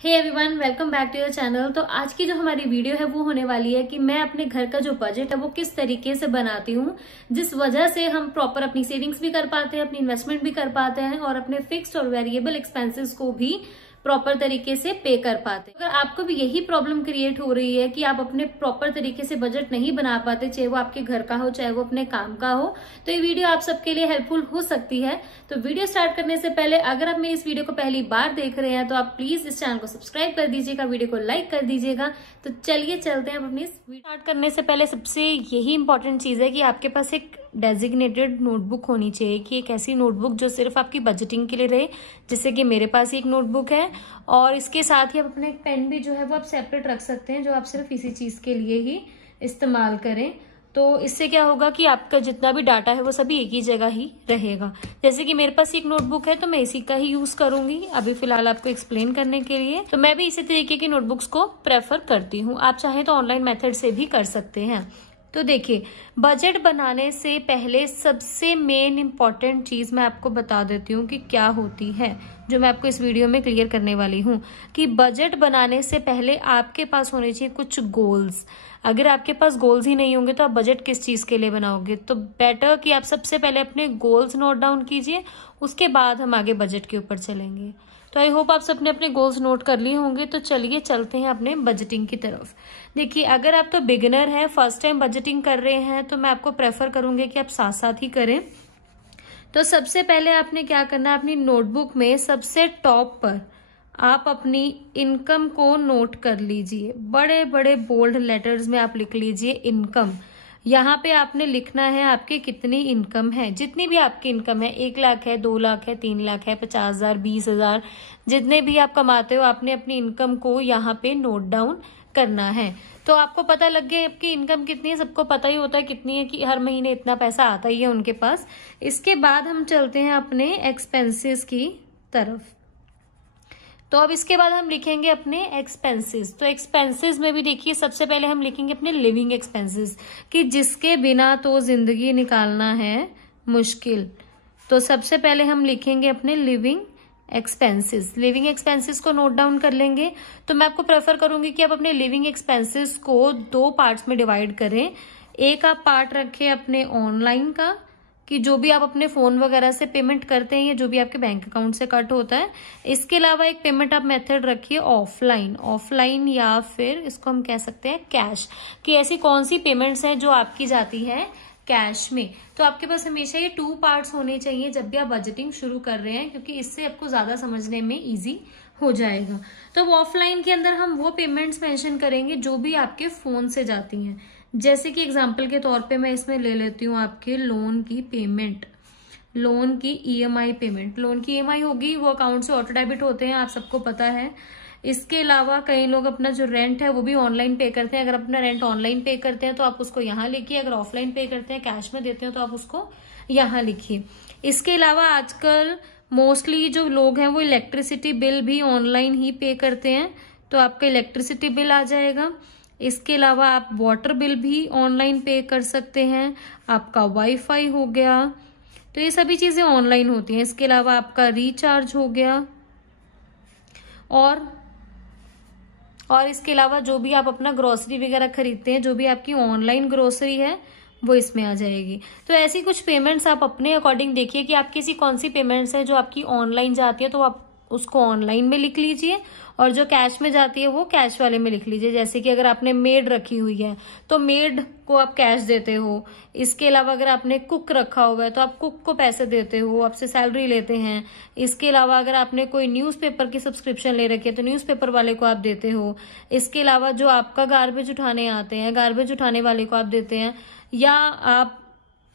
Hey everyone, welcome back to your channel. तो आज की जो हमारी वीडियो है वो होने वाली है कि मैं अपने घर का जो बजट है वो किस तरीके से बनाती हूँ, जिस वजह से हम प्रॉपर अपनी सेविंग्स भी कर पाते हैं, अपनी इन्वेस्टमेंट भी कर पाते हैं और अपने फिक्स्ड और वेरिएबल एक्सपेंसेस को भी प्रॉपर तरीके से पे कर पाते हैं। अगर आपको भी यही प्रॉब्लम क्रिएट हो रही है कि आप अपने प्रॉपर तरीके से बजट नहीं बना पाते, चाहे वो आपके घर का हो चाहे वो अपने काम का हो, तो ये वीडियो आप सबके लिए हेल्पफुल हो सकती है। तो वीडियो स्टार्ट करने से पहले अगर आप मेरी इस वीडियो को पहली बार देख रहे हैं तो आप प्लीज इस चैनल को सब्सक्राइब कर दीजिएगा, वीडियो को लाइक कर दीजिएगा। तो चलिए चलते हैं अपनी इस वीडियो स्टार्ट करने से पहले सबसे यही इंपॉर्टेंट चीज है कि आपके पास एक डेजिग्नेटेड नोटबुक होनी चाहिए, कि एक ऐसी नोटबुक जो सिर्फ आपकी बजटिंग के लिए रहे। जैसे कि मेरे पास एक नोटबुक है और इसके साथ ही आप अपने पेन भी जो है वो आप सेपरेट रख सकते हैं, जो आप सिर्फ इसी चीज के लिए ही इस्तेमाल करें। तो इससे क्या होगा कि आपका जितना भी डाटा है वो सभी एक ही जगह ही रहेगा। जैसे कि मेरे पास एक नोटबुक है तो मैं इसी का ही यूज करूंगी अभी फिलहाल आपको एक्सप्लेन करने के लिए। तो मैं भी इसी तरीके की नोटबुक्स को प्रेफर करती हूँ। आप चाहे तो ऑनलाइन मेथड से भी कर सकते हैं। तो देखिए, बजट बनाने से पहले सबसे मेन इंपॉर्टेंट चीज मैं आपको बता देती हूँ कि क्या होती है, जो मैं आपको इस वीडियो में क्लियर करने वाली हूँ। कि बजट बनाने से पहले आपके पास होने चाहिए कुछ गोल्स। अगर आपके पास गोल्स ही नहीं होंगे तो आप बजट किस चीज के लिए बनाओगे। तो बेटर कि आप सबसे पहले अपने गोल्स नोट डाउन कीजिए, उसके बाद हम आगे बजट के ऊपर चलेंगे। तो आई होप आप सबने अपने गोल्स नोट कर लिए होंगे। तो चलिए चलते हैं अपने बजटिंग की तरफ। देखिए, अगर आप तो बिगिनर हैं, फर्स्ट टाइम बजटिंग कर रहे हैं, तो मैं आपको प्रेफर करूंगी कि आप साथ साथ ही करें। तो सबसे पहले आपने क्या करना है, अपनी नोटबुक में सबसे टॉप पर आप अपनी इनकम को नोट कर लीजिए। बड़े बड़े बोल्ड लेटर्स में आप लिख लीजिए इनकम। यहाँ पे आपने लिखना है आपकी कितनी इनकम है। जितनी भी आपकी इनकम है, 1 लाख है, 2 लाख है, 3 लाख है, 50,000, 20,000, जितने भी आप कमाते हो, आपने अपनी इनकम को यहाँ पे नोट डाउन करना है। तो आपको पता लग गया आपकी इनकम कितनी है। सबको पता ही होता है कितनी है, कि हर महीने इतना पैसा आता ही है उनके पास। इसके बाद हम चलते हैं अपने एक्सपेंसेस की तरफ। तो अब इसके बाद हम लिखेंगे अपने एक्सपेंसेस। तो एक्सपेंसेस में भी देखिए, सबसे पहले हम लिखेंगे अपने लिविंग एक्सपेंसेस, कि जिसके बिना तो जिंदगी निकालना है मुश्किल। तो सबसे पहले हम लिखेंगे अपने लिविंग एक्सपेंसेस। लिविंग एक्सपेंसेस को नोट डाउन कर लेंगे। तो मैं आपको प्रेफर करूंगी कि आप अपने लिविंग एक्सपेंसेस को 2 पार्ट्स में डिवाइड करें। एक आप पार्ट रखें अपने ऑनलाइन का, कि जो भी आप अपने फोन वगैरह से पेमेंट करते हैं या जो भी आपके बैंक अकाउंट से कट होता है। इसके अलावा एक पेमेंट आप मेथड रखिए ऑफलाइन या फिर इसको हम कह सकते हैं कैश, कि ऐसी कौन सी पेमेंट्स हैं जो आपकी जाती है कैश में। तो आपके पास हमेशा ये 2 पार्ट्स होने चाहिए जब भी आप बजटिंग शुरू कर रहे हैं, क्योंकि इससे आपको ज्यादा समझने में इजी हो जाएगा। तो ऑफलाइन के अंदर हम वो पेमेंट्स मेंशन करेंगे जो भी आपके फोन से जाती हैं। जैसे कि एग्जाम्पल के तौर पे मैं इसमें ले लेती हूँ आपके लोन की पेमेंट, लोन की ईएमआई पेमेंट। लोन की ईएमआई होगी, वो अकाउंट से ऑटो डेबिट होते हैं, आप सबको पता है। इसके अलावा कई लोग अपना जो रेंट है वो भी ऑनलाइन पे करते हैं। अगर अपना रेंट ऑनलाइन पे करते हैं तो आप उसको यहाँ लिखिए, अगर ऑफलाइन पे करते हैं, कैश में देते हैं, तो आप उसको यहाँ लिखिए। इसके अलावा आजकल मोस्टली जो लोग हैं वो इलेक्ट्रिसिटी बिल भी ऑनलाइन ही पे करते हैं, तो आपका इलेक्ट्रिसिटी बिल आ जाएगा। इसके अलावा आप वाटर बिल भी ऑनलाइन पे कर सकते हैं, आपका वाईफाई हो गया, तो ये सभी चीजें ऑनलाइन होती हैं। इसके अलावा आपका रिचार्ज हो गया, और इसके अलावा जो भी आप अपना ग्रोसरी वगैरह खरीदते हैं, जो भी आपकी ऑनलाइन ग्रोसरी है वो इसमें आ जाएगी। तो ऐसी कुछ पेमेंट्स आप अपने अकॉर्डिंग देखिए कि आपकी ऐसी कौन सी पेमेंट्स है जो आपकी ऑनलाइन जाती है, तो आप उसको ऑनलाइन में लिख लीजिए, और जो कैश में जाती है वो कैश वाले में लिख लीजिए। जैसे कि अगर आपने मेड रखी हुई है तो मेड को आप कैश देते हो। इसके अलावा अगर आपने कुक रखा हुआ है तो आप कुक को पैसे देते हो, आपसे सैलरी लेते हैं। इसके अलावा अगर आपने कोई न्यूज़पेपर की सब्सक्रिप्शन ले रखी है तो न्यूज़पेपर वाले को आप देते हो। इसके अलावा जो आपका गार्बेज उठाने आते हैं, गार्बेज उठाने वाले को आप देते हैं, या आप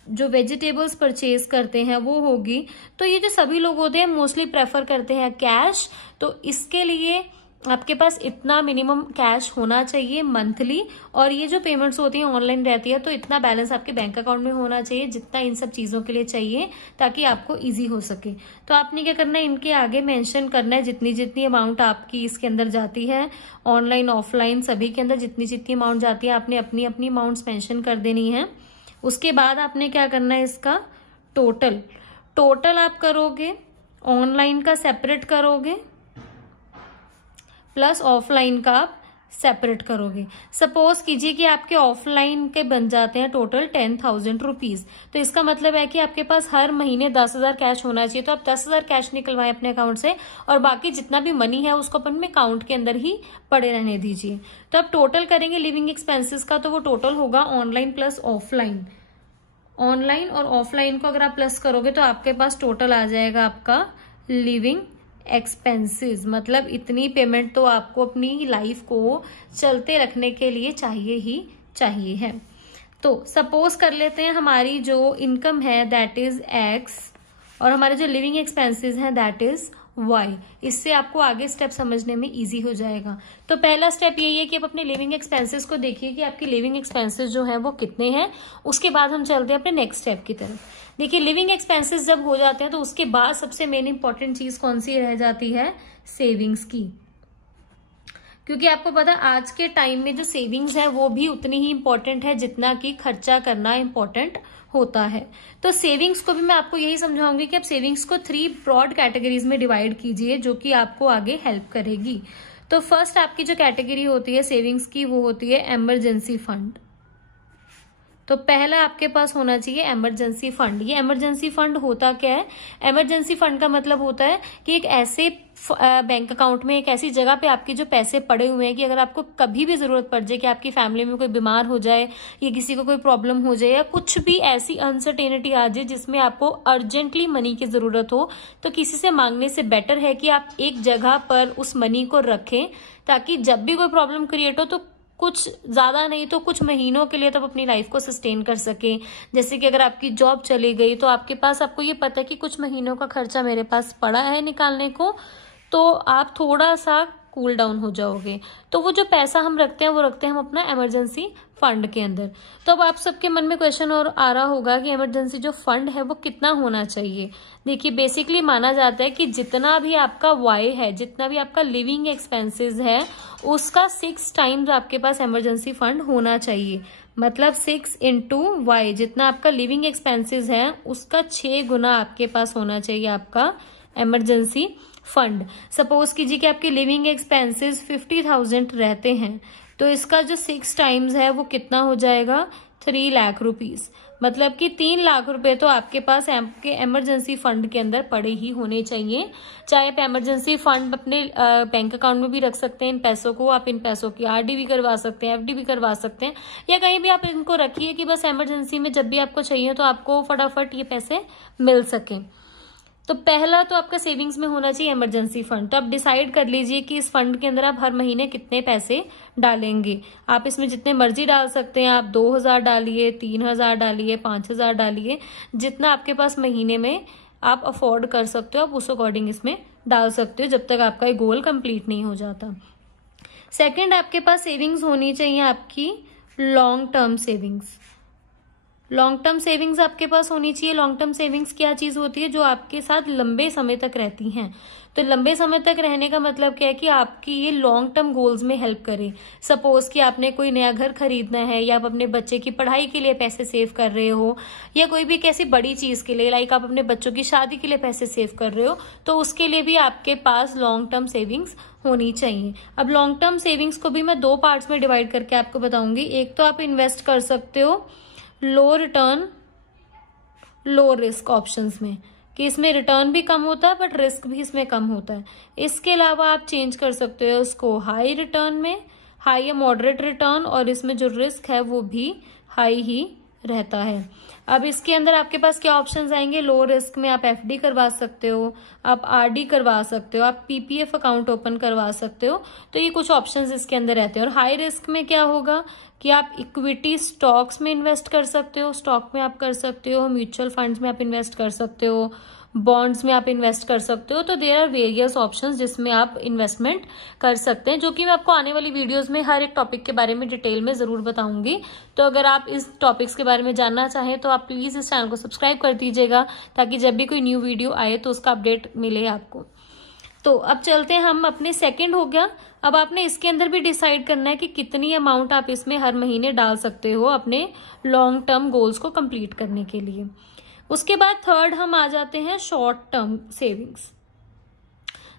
जो वेजिटेबल्स परचेज करते हैं वो होगी। तो ये जो सभी लोग होते हैं मोस्टली प्रेफर करते हैं कैश। तो इसके लिए आपके पास इतना मिनिमम कैश होना चाहिए मंथली, और ये जो पेमेंट्स होती हैं ऑनलाइन रहती है, तो इतना बैलेंस आपके बैंक अकाउंट में होना चाहिए जितना इन सब चीजों के लिए चाहिए, ताकि आपको इजी हो सके। तो आपने क्या करना है, इनके आगे मेंशन करना है जितनी जितनी अमाउंट आपकी इसके अंदर जाती है, ऑनलाइन ऑफलाइन सभी के अंदर जितनी जितनी अमाउंट जाती है, आपने अपनी अपनी अमाउंट्स मेंशन कर देनी है। उसके बाद आपने क्या करना है, इसका टोटल आप करोगे, ऑनलाइन का सेपरेट करोगे, प्लस ऑफलाइन का आप सेपरेट करोगे। सपोज कीजिए कि आपके ऑफलाइन के बन जाते हैं टोटल 10,000 रुपीज, तो इसका मतलब है कि आपके पास हर महीने 10,000 कैश होना चाहिए। तो आप 10,000 कैश निकलवाएं अपने अकाउंट से और बाकी जितना भी मनी है उसको अपन में अकाउंट के अंदर ही पड़े रहने दीजिए। तो आप टोटल करेंगे लिविंग एक्सपेंसेस का, तो वो टोटल होगा ऑनलाइन प्लस ऑफलाइन। ऑनलाइन और ऑफलाइन को अगर आप प्लस करोगे तो आपके पास टोटल आ जाएगा आपका लिविंग एक्सपेंसेस। मतलब इतनी पेमेंट तो आपको अपनी लाइफ को चलते रखने के लिए चाहिए ही चाहिए है। तो सपोज कर लेते हैं हमारी जो इनकम है दैट इज एक्स और हमारे जो लिविंग एक्सपेंसेस हैं दैट इज वाई। इससे आपको आगे स्टेप समझने में इजी हो जाएगा। तो पहला स्टेप यही है कि आप अपने लिविंग एक्सपेंसेस को देखिए कि आपकी लिविंग एक्सपेंसेस जो है वो कितने हैं। उसके बाद हम चलते हैं अपने नेक्स्ट स्टेप की तरफ। देखिए लिविंग एक्सपेंसेस जब हो जाते हैं तो उसके बाद सबसे मेन इंपॉर्टेंट चीज कौन सी रह जाती है, सेविंग्स की। क्योंकि आपको पता है आज के टाइम में जो सेविंग्स है वो भी उतनी ही इंपॉर्टेंट है जितना कि खर्चा करना इंपॉर्टेंट होता है। तो सेविंग्स को भी मैं आपको यही समझाऊंगी कि आप सेविंग्स को 3 ब्रॉड कैटेगरीज में डिवाइड कीजिए जो कि आपको आगे हेल्प करेगी। तो फर्स्ट आपकी जो कैटेगरी होती है सेविंग्स की वो होती है इमरजेंसी फंड। तो पहला आपके पास होना चाहिए इमरजेंसी फंड। ये इमरजेंसी फंड होता क्या है, इमरजेंसी फंड का मतलब होता है कि एक ऐसे बैंक अकाउंट में एक ऐसी जगह पे आपके जो पैसे पड़े हुए हैं कि अगर आपको कभी भी जरूरत पड़ जाए कि आपकी फैमिली में कोई बीमार हो जाए या किसी को कोई प्रॉब्लम हो जाए या कुछ भी ऐसी अनसर्टेनिटी आ जाए जिसमें आपको अर्जेंटली मनी की जरूरत हो, तो किसी से मांगने से बेटर है कि आप एक जगह पर उस मनी को रखें ताकि जब भी कोई प्रॉब्लम क्रिएट हो तो कुछ ज्यादा नहीं तो कुछ महीनों के लिए तो आप अपनी लाइफ को सस्टेन कर सकें। जैसे कि अगर आपकी जॉब चली गई तो आपके पास, आपको ये पता है कि कुछ महीनों का खर्चा मेरे पास पड़ा है निकालने को, तो आप थोड़ा सा कूल डाउन हो जाओगे। तो वो जो पैसा हम रखते हैं वो रखते हैं हम अपना इमरजेंसी फंड के अंदर। तो अब आप सबके मन में क्वेश्चन और आ रहा होगा कि इमरजेंसी जो फंड है वो कितना होना चाहिए। देखिए बेसिकली माना जाता है कि जितना भी आपका वाई है, जितना भी आपका लिविंग एक्सपेंसेस है उसका 6 टाइम्स आपके पास इमरजेंसी फंड होना चाहिए। मतलब 6 इंटू वाई, जितना आपका लिविंग एक्सपेंसेस है उसका 6 गुना आपके पास होना चाहिए आपका इमरजेंसी फंड। सपोज कीजिए कि आपके लिविंग एक्सपेंसेस 50,000 रहते हैं तो इसका जो 6 टाइम्स है वो कितना हो जाएगा, 3 लाख रुपीज। मतलब कि 3 लाख रुपए तो आपके पास आपके इमरजेंसी फंड के अंदर पड़े ही होने चाहिए। चाहे आप इमरजेंसी फंड अपने बैंक अकाउंट में भी रख सकते हैं इन पैसों को, आप इन पैसों की आरडी भी करवा सकते हैं, एफडी भी करवा सकते हैं, या कहीं भी आप इनको रखिए कि बस इमरजेंसी में जब भी आपको चाहिए तो आपको फटाफट ये पैसे मिल सके। तो पहला तो आपका सेविंग्स में होना चाहिए इमरजेंसी फंड। तो आप डिसाइड कर लीजिए कि इस फंड के अंदर आप हर महीने कितने पैसे डालेंगे। आप इसमें जितने मर्जी डाल सकते हैं, आप 2,000 डालिए, 3,000 डालिए, 5,000 डालिए, जितना आपके पास महीने में आप अफोर्ड कर सकते हो आप उस अकॉर्डिंग इसमें डाल सकते हो जब तक आपका ये गोल कंप्लीट नहीं हो जाता। सेकेंड, आपके पास सेविंग्स होनी चाहिए आपकी long term savings. Long term savings आपके पास होनी चाहिए। लॉन्ग टर्म सेविंग्स क्या चीज होती है, जो आपके साथ लंबे समय तक रहती हैं। तो लंबे समय तक रहने का मतलब क्या है कि आपकी ये लॉन्ग टर्म गोल्स में हेल्प करे। सपोज कि आपने कोई नया घर खरीदना है या आप अपने बच्चे की पढ़ाई के लिए पैसे सेव कर रहे हो या कोई भी कैसी बड़ी चीज के लिए, लाइक आप अपने बच्चों की शादी के लिए पैसे सेव कर रहे हो, तो उसके लिए भी आपके पास लॉन्ग टर्म सेविंग्स होनी चाहिए। अब लॉन्ग टर्म सेविंग्स को भी मैं 2 पार्ट्स में डिवाइड करके आपको बताऊंगी। एक तो आप इन्वेस्ट कर सकते हो लो रिटर्न लो रिस्क ऑप्शंस में, कि इसमें रिटर्न भी कम होता है बट रिस्क भी इसमें कम होता है। इसके अलावा आप चेंज कर सकते हो इसको हाई रिटर्न में, हाई या मॉडरेट रिटर्न, और इसमें जो रिस्क है वो भी हाई ही रहता है। अब इसके अंदर आपके पास क्या ऑप्शंस आएंगे, लो रिस्क में आप एफडी करवा सकते हो, आप आरडी करवा सकते हो, आप पीपीएफ अकाउंट ओपन करवा सकते हो। तो ये कुछ ऑप्शंस इसके अंदर रहते हैं। और हाई रिस्क में क्या होगा कि आप इक्विटी स्टॉक्स में इन्वेस्ट कर सकते हो, स्टॉक में आप कर सकते हो, म्यूचुअल फंड्स में आप इन्वेस्ट कर सकते हो, बॉन्ड्स में आप इन्वेस्ट कर सकते हो। तो देयर आर वेरियस ऑप्शंस जिसमें आप इन्वेस्टमेंट कर सकते हैं, जो कि मैं आपको आने वाली वीडियोस में हर एक टॉपिक के बारे में डिटेल में जरूर बताऊंगी। तो अगर आप इस टॉपिक्स के बारे में जानना चाहें तो आप प्लीज इस चैनल को सब्सक्राइब कर दीजिएगा ताकि जब भी कोई न्यू वीडियो आए तो उसका अपडेट मिले आपको। तो अब चलते हैं हम अपने सेकंड हो गया। अब आपने इसके अंदर भी डिसाइड करना है कि कितनी अमाउंट आप इसमें हर महीने डाल सकते हो अपने लॉन्ग टर्म गोल्स को कंप्लीट करने के लिए। उसके बाद थर्ड हम आ जाते हैं शॉर्ट टर्म सेविंग्स।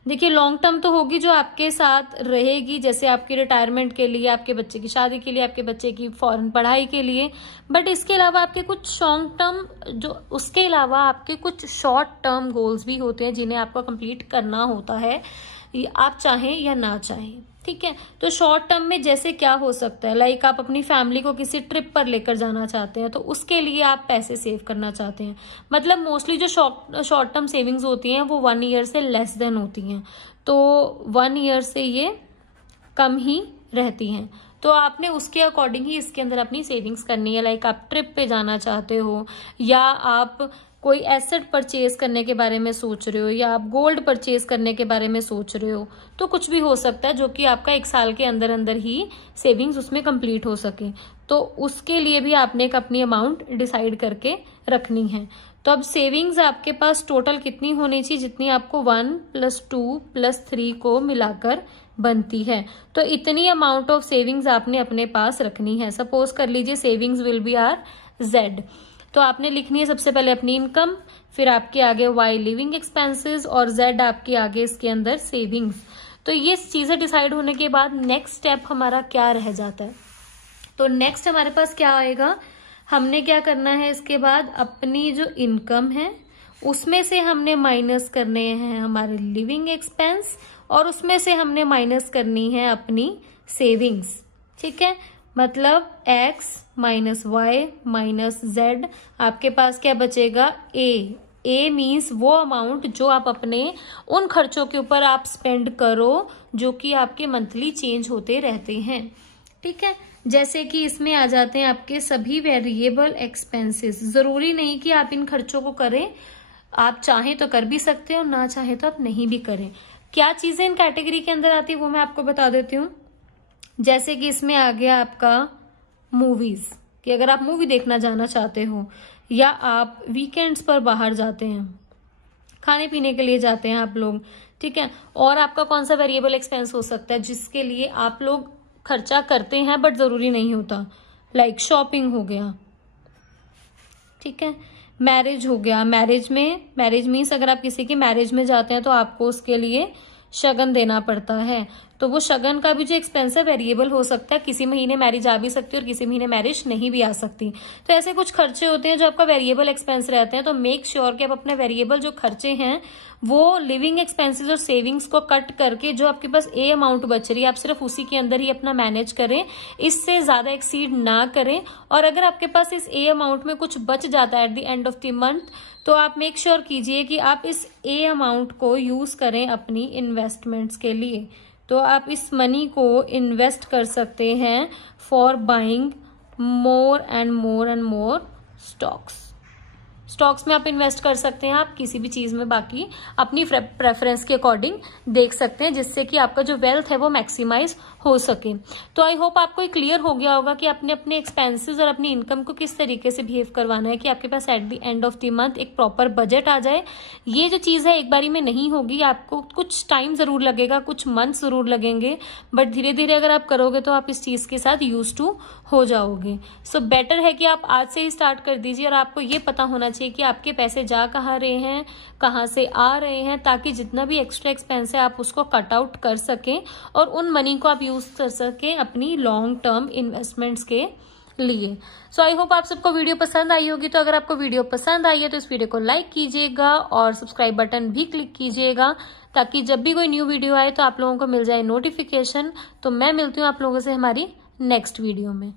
देखिए लॉन्ग टर्म तो होगी जो आपके साथ रहेगी, जैसे आपकी रिटायरमेंट के लिए, आपके बच्चे की शादी के लिए, आपके बच्चे की फॉरेन पढ़ाई के लिए। बट इसके अलावा आपके कुछ उसके अलावा आपके कुछ शॉर्ट टर्म गोल्स भी होते हैं जिन्हें आपको कंप्लीट करना होता है, आप चाहें या ना चाहें। ठीक है, तो शॉर्ट टर्म में जैसे क्या हो सकता है, लाइक आप अपनी फैमिली को किसी ट्रिप पर लेकर जाना चाहते हैं, तो उसके लिए आप पैसे सेव करना चाहते हैं। मतलब मोस्टली जो शॉर्ट टर्म सेविंग्स होती हैं वो 1 ईयर से लेस देन होती हैं, तो 1 ईयर से ये कम ही रहती हैं। तो आपने उसके अकॉर्डिंग ही इसके अंदर अपनी सेविंग्स करनी है। लाइक आप ट्रिप पे जाना चाहते हो, या आप कोई एसेट परचेज करने के बारे में सोच रहे हो, या आप गोल्ड परचेज करने के बारे में सोच रहे हो, तो कुछ भी हो सकता है जो कि आपका 1 साल के अंदर अंदर ही सेविंग्स उसमें कंप्लीट हो सके। तो उसके लिए भी आपने एक अपनी अमाउंट डिसाइड करके रखनी है। तो अब सेविंग्स आपके पास टोटल कितनी होनी चाहिए, जितनी आपको 1 + 2 + 3 को मिलाकर बनती है। तो इतनी अमाउंट ऑफ सेविंग्स आपने अपने पास रखनी है। सपोज कर लीजिए savings will be are Z, तो आपने लिखनी है सबसे पहले अपनी इनकम, फिर आपके आगे Y लिविंग एक्सपेंसेस, और Z आपके आगे इसके अंदर सेविंग्स। तो ये चीजें डिसाइड होने के बाद नेक्स्ट स्टेप हमारा क्या रह जाता है, तो नेक्स्ट हमारे पास क्या आएगा, हमने क्या करना है इसके बाद, अपनी जो इनकम है उसमें से हमने माइनस करने हैं हमारे लिविंग एक्सपेंस, और उसमें से हमने माइनस करनी है अपनी सेविंग्स। ठीक है, मतलब X - Y - Z, आपके पास क्या बचेगा, A मीन्स वो अमाउंट जो आप अपने उन खर्चों के ऊपर आप स्पेंड करो जो कि आपके मंथली चेंज होते रहते हैं। ठीक है, जैसे कि इसमें आ जाते हैं आपके सभी वेरिएबल एक्सपेंसेस। जरूरी नहीं कि आप इन खर्चों को करें, आप चाहें तो कर भी सकते हो, ना चाहें तो आप नहीं भी करें। क्या चीजें इन कैटेगरी के अंदर आती है वो मैं आपको बता देती हूँ। जैसे कि इसमें आ गया आपका मूवीज, कि अगर आप मूवी देखना जाना चाहते हो, या आप वीकेंड्स पर बाहर जाते हैं, खाने पीने के लिए जाते हैं आप लोग। ठीक है, और आपका कौन सा वेरिएबल एक्सपेंस हो सकता है जिसके लिए आप लोग खर्चा करते हैं बट जरूरी नहीं होता, लाइक शॉपिंग हो गया। ठीक है, मैरिज हो गया, मैरिज मीन्स अगर आप किसी की मैरिज में जाते हैं तो आपको उसके लिए शगन देना पड़ता है, तो वो शगन का भी जो एक्सपेंस है वेरिएबल हो सकता है, किसी महीने मैरिज आ भी सकती है और किसी महीने मैरिज नहीं भी आ सकती। तो ऐसे कुछ खर्चे होते हैं जो आपका वेरिएबल एक्सपेंस रहते हैं। तो मेक श्योर कि आप अपने वेरिएबल जो खर्चे हैं वो लिविंग एक्सपेंसेस और सेविंग्स को कट करके जो आपके पास ए अमाउंट बच रही है आप सिर्फ उसी के अंदर ही अपना मैनेज करें, इससे ज्यादा एक्सीड ना करें। और अगर आपके पास इस ए अमाउंट में कुछ बच जाता है eight the end of the month, तो आप मेक श्योर कीजिए कि आप इस ए अमाउंट को यूज करें अपनी इन्वेस्टमेंट्स के लिए। तो आप इस मनी को इन्वेस्ट कर सकते हैं for buying more and more stocks में आप इन्वेस्ट कर सकते हैं, आप किसी भी चीज में, बाकी अपनी प्रेफरेंस के अकॉर्डिंग देख सकते हैं, जिससे कि आपका जो वेल्थ है वो मैक्सिमाइज हो सके। तो आई होप आपको क्लियर हो गया होगा कि आपने अपने एक्सपेंसेस और अपनी इनकम को किस तरीके से बिहेव करवाना है कि आपके पास at the end of the month एक प्रॉपर बजट आ जाए। ये जो चीज है एक बारी में नहीं होगी, आपको कुछ टाइम जरूर लगेगा, कुछ मंथ जरूर लगेंगे, बट धीरे धीरे अगर आप करोगे तो आप इस चीज के साथ यूज टू हो जाओगे। सो बेटर है कि आप आज से ही स्टार्ट कर दीजिए, और आपको ये पता होना चाहिए कि आपके पैसे जा कहाँ रहे हैं, कहाँ से आ रहे हैं, ताकि जितना भी एक्स्ट्रा एक्सपेंस है आप उसको कट आउट कर सकें और उन मनी को आप यूज कर सकें अपनी लॉन्ग टर्म इन्वेस्टमेंट्स के लिए। सो आई होप आप सबको वीडियो पसंद आई होगी। तो अगर आपको वीडियो पसंद आई है तो इस वीडियो को लाइक कीजिएगा और सब्सक्राइब बटन भी क्लिक कीजिएगा, ताकि जब भी कोई न्यू वीडियो आए तो आप लोगों को मिल जाए नोटिफिकेशन। तो मैं मिलती हूँ आप लोगों से हमारी नेक्स्ट वीडियो में।